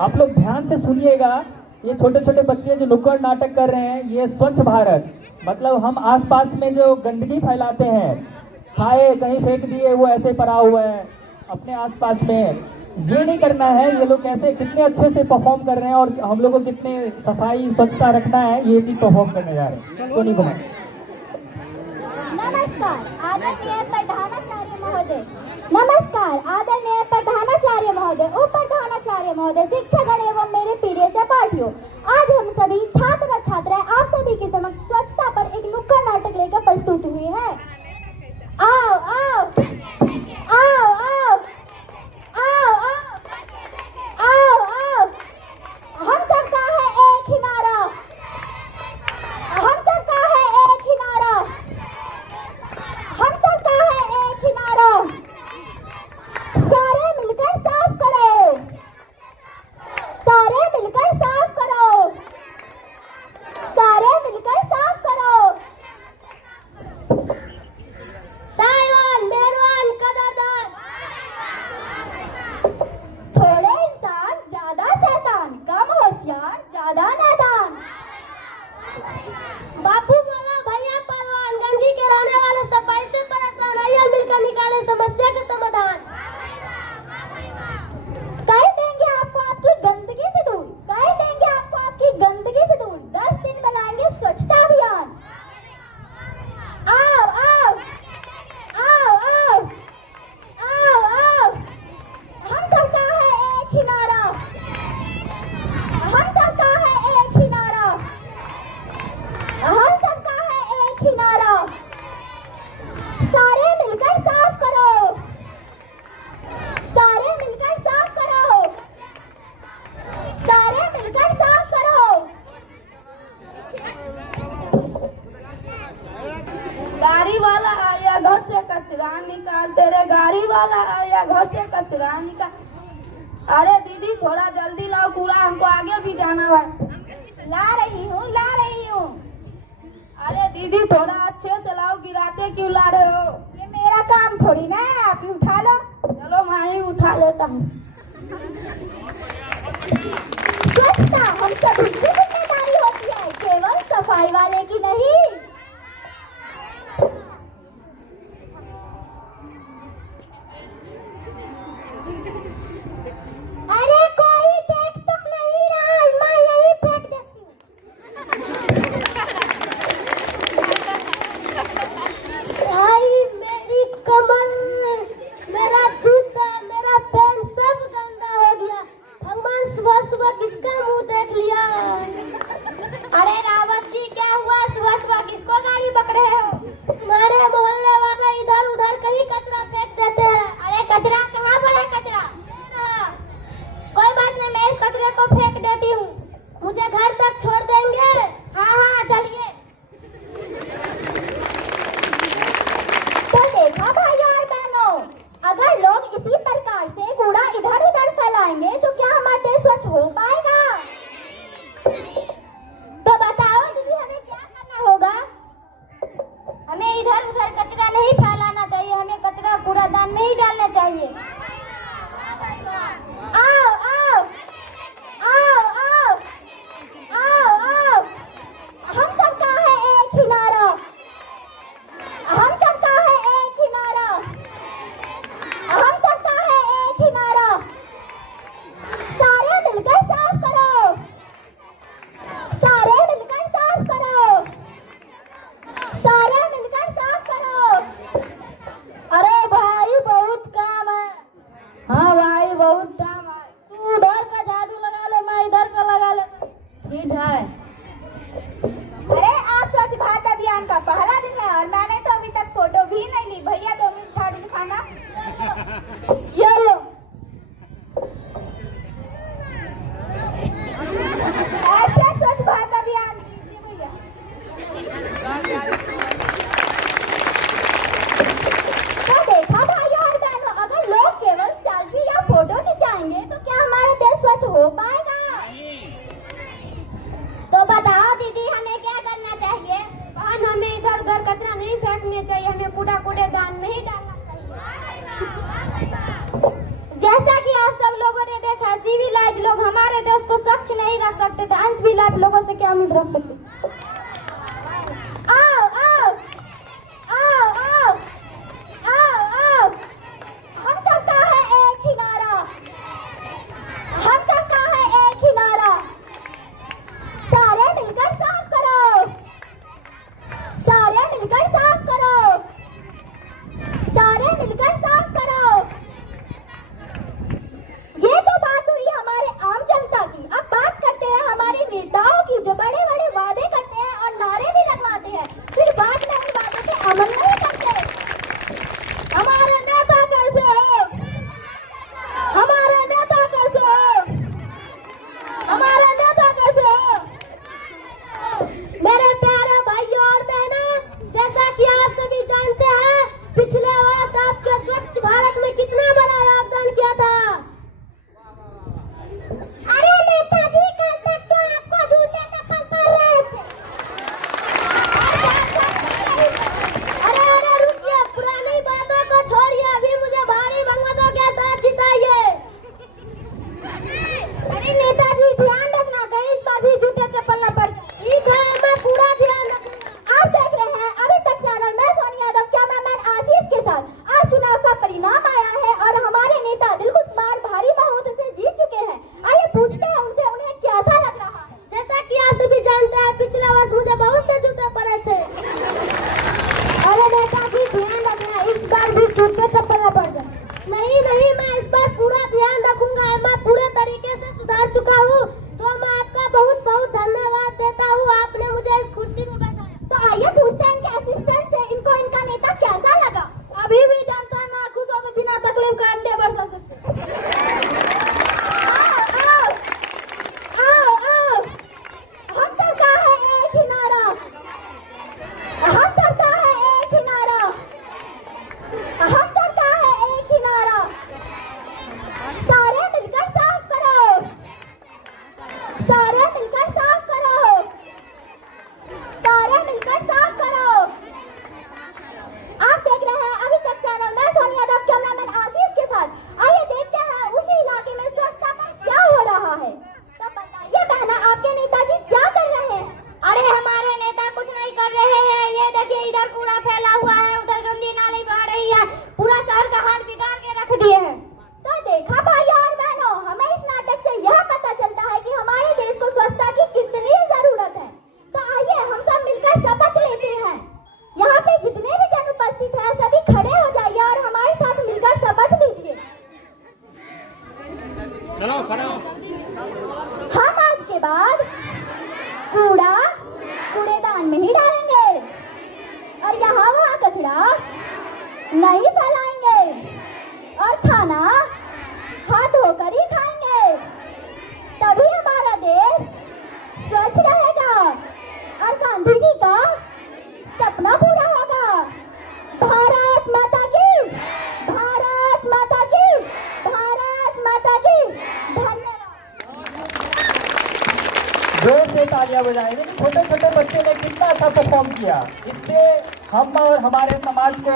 आप लोग ध्यान से सुनिएगा। ये छोटे छोटे बच्चे जो नुक्कड़ नाटक कर रहे हैं, ये स्वच्छ भारत मतलब हम आसपास में जो गंदगी फैलाते हैं, खाए कहीं फेंक दिए वो ऐसे पड़ा हुआ है अपने आसपास में, ये नहीं करना है। ये लोग कैसे कितने अच्छे से परफॉर्म कर रहे हैं और हम लोगों को कितने सफाई स्वच्छता रखना है, ये चीज परफॉर्म करने जा रहे हैं। सोनी कुमार। नमस्कार आदरणीय प्रधानाचार्य महोदय, नमस्कार आदरणीय प्रधानाचार्य महोदय, उप प्रधानाचार्य महोदय, शिक्षकगण एवं मेरे प्रिय सहपाठियों, आज हम सभी छात्र छात्राएं आप सभी के समक्ष स्वच्छता पर एक नुक्कड़ नाटक लेकर प्रस्तुत हुए हैं। आओ आओ आओ आओ आओ आओ आओ आओ, हम सबका है एक ही नारा, हम सबका है एक ही नारा, हम सबका है एक ही नारा, सारे मिलकर साफ करो, सारे मिलकर साफ करो, सारे मिलकर साफ करो। साइवान मेहरबान कदरदान, थोड़े इंसान ज्यादा शैतान, कम होशियार ज्यादा नादान। बापू बोला भैया पहलवान, गंजी के रहने वाले सफाई से परेशान, आइए मिलकर निकाले समस्या का समाधान। कर देंगे आपको आपकी गंदगी से दूर, कर देंगे आपको आपकी गंदगी से दूर, 10 दिन बनाएंगे स्वच्छता अभियान। आओ आओ आओ आओ आओ आओ, हम सबका है एक ही नारा, हम सबका है एक ही नारा, हम सबका है एक ही नारा, सारे मिलकर साफ करो, सारे मिलकर साफ करो, सारे मिलकर साफ करो। गाड़ी वाला आया घर से कचरा निकाल, तेरे गाड़ी वाला आया घर से कचरा निकाल। अरे दीदी थोड़ा जल्दी लाओ कूड़ा, हमको आगे भी जाना है। ला रही हूँ ला रही हूँ। अरे दीदी थोड़ा अच्छे से लाओ, गिराते क्यों ला रहे हो? ये मेरा काम थोड़ी ना है, आप ही उठा लो। चलो मैं ही उठा लेता हूँ। स्वच्छता हम सभी की जिम्मेदारी होती है, केवल सफाई वाले की नहीं। अरे कोई देख तो नहीं रहा, मैं यही फेंक देती हूँ। भाई मेरी कमर, मेरा जूता, मेरा पैंट सब गंदा हो गया। भगवान सुबह सुबह किसका मुंह देख लिया। हम आज के बाद कूड़ा कूड़ेदान में ही डालेंगे और यहाँ वहाँ कचरा नहीं फैलाएंगे और खाना हाथ धोकर ही खाएंगे। तभी हमारा देश स्वच्छ रहेगा और गांधी जी का सपना पूरा होगा। भारत माता की, भारत माता की, भारत माता की। धन्यवाद। जोर से तालियां बजाएंगे। छोटे छोटे बच्चे ने कितना अच्छा परफॉर्म किया। इससे हम और हमारे समाज को